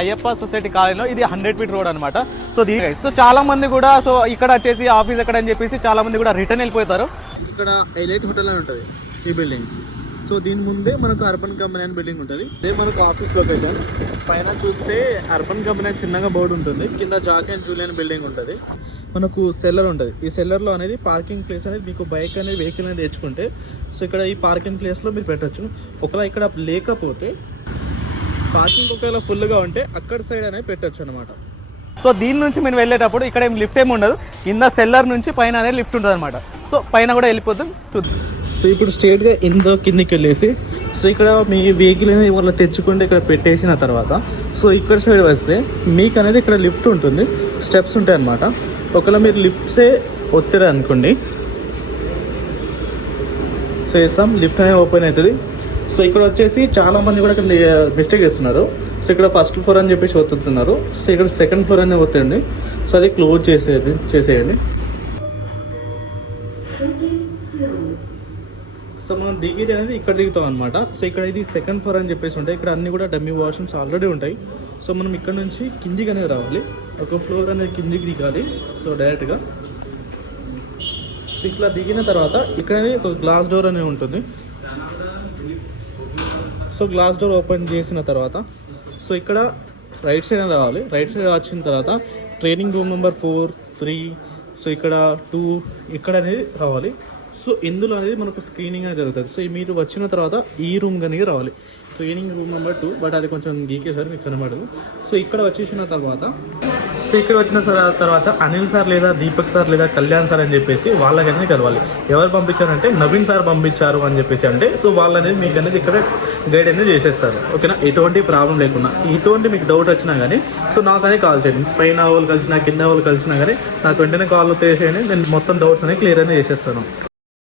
Ayyappa society కాలనీలో ఇది 100 feet road అనమాట. సో చాలా మంది కూడా సో ఇక్కడ వచ్చేసి ఆఫీస్ ఎక్కడ అని చెప్పేసి చాలా మంది కూడా రిటర్న్ వెళ్ళిపోతారు. ఇక్కడ హైలైట్ హోటల్ అని ఉంటుంది ఈ బిల్డింగ్. సో దీని ముందే మనకు అర్బన్ కంపెనీ అని బిల్డింగ్ ఉంటుంది. ఇదే మనకు ఆఫీస్ లొకేషన్. పైన చూస్తే అర్బన్ కంపెనీ అని చిన్నగా బోర్డు ఉంటుంది. కింద జాక్ అండ్ జూలియన్ బిల్డింగ్ ఉంటుంది. మనకు సెల్లర్ ఉంటుంది. ఈ సెల్లర్లో అనేది పార్కింగ్ ప్లేస్ అనేది మీకు బైక్ అనేది వెహికల్ అనేది తెచ్చుకుంటే సో ఇక్కడ ఈ పార్కింగ్ ప్లేస్లో మీరు పెట్టచ్చు. ఒకవేళ ఇక్కడ లేకపోతే పార్కింగ్ ఒకవేళ ఫుల్గా ఉంటే అక్కడ సైడ్ అనేది పెట్టచ్చు అనమాట. సో దీని నుంచి మేము వెళ్ళేటప్పుడు ఇక్కడ ఏం లిఫ్ట్ ఏమి ఉండదు. కింద సెల్లర్ నుంచి పైన అనేది లిఫ్ట్ ఉంటుంది అనమాట. సో పైన కూడా వెళ్ళిపోతుంది చూద్దాం. సో ఇప్పుడు స్ట్రేట్గా కిందికి వెళ్ళేసి సో ఇక్కడ మీ వెహికల్ అనేది ఇవాళ తెచ్చుకుంటే ఇక్కడ పెట్టేసిన తర్వాత సో ఇక్కడ సైడ్ వస్తే మీకు అనేది ఇక్కడ లిఫ్ట్ ఉంటుంది, స్టెప్స్ ఉంటాయి అన్నమాట. ఒకవేళ మీరు లిఫ్ట్సే ఒత్తిరే అనుకోండి సో చేస్తాం, లిఫ్ట్ అనేది ఓపెన్ అవుతుంది. సో ఇక్కడ వచ్చేసి చాలా మంది కూడా ఇక్కడ మిస్టేక్ చేస్తున్నారు. సో ఇక్కడ ఫస్ట్ ఫ్లోర్ అని చెప్పేసి ఒత్తుతున్నారు. సో ఇక్కడ సెకండ్ ఫ్లోర్ అనేది ఒత్తండి. సో అది క్లోజ్ చేసేయండి. సో మనం దిగేది అనేది ఇక్కడ దిగుతాం అనమాట. సో ఇక్కడ ఇది సెకండ్ ఫ్లోర్ అని చెప్పేసి ఉంటాయి. ఇక్కడ అన్ని కూడా డమ్మీ వాష్రూమ్స్ ఆల్రెడీ ఉంటాయి. సో మనం ఇక్కడ నుంచి కిందికి అనేది రావాలి. ఒక ఫ్లోర్ అనేది కిందికి దిగాలి. సో డైరెక్ట్గా సో ఇట్లా దిగిన తర్వాత ఇక్కడ ఒక గ్లాస్ డోర్ అనేది ఉంటుంది. సో గ్లాస్ డోర్ ఓపెన్ చేసిన తర్వాత సో ఇక్కడ రైట్ సైడ్ రావాలి. రైట్ సైడ్ వచ్చిన తర్వాత ట్రైనింగ్ రూమ్ నెంబర్ 4, 3 సో ఇక్కడ 2 ఇక్కడ అనేది రావాలి. సో ఇందులో అనేది మనకు స్క్రీనింగ్ అనేది జరుగుతుంది. సో మీరు వచ్చిన తర్వాత ఈ రూమ్ అనేది రావాలి. ట్రైనింగ్ రూమ్ నెంబర్ 2 బట్ అది కొంచెం గీకేసారి మీకు కనబడదు. సో ఇక్కడ వచ్చేసిన తర్వాత అనిల్ సార్ లేదా దీపక్ సార్ లేదా కళ్యాణ్ సార్ అని చెప్పేసి వాళ్ళకనేది కలవాలి. ఎవరు పంపించారంటే నవీన్ సార్ పంపించారు అని చెప్పేసి అంటే సో వాళ్ళు అనేది మీకు అనేది ఇక్కడ గైడ్ అనేది చేసేస్తారు. ఓకేనా, ఎటువంటి ప్రాబ్లం లేకుండా ఎటువంటి మీకు డౌట్ వచ్చినా కానీ సో నాకు అనేది కాల్ చేయండి. పైన వాళ్ళు కలిసినా కింద వాళ్ళు కలిసినా కానీ నాకు వెంటనే కాల్ చేసేయండి. నేను మొత్తం డౌట్స్ అనేది క్లియర్ అనేది చేసేస్తాను.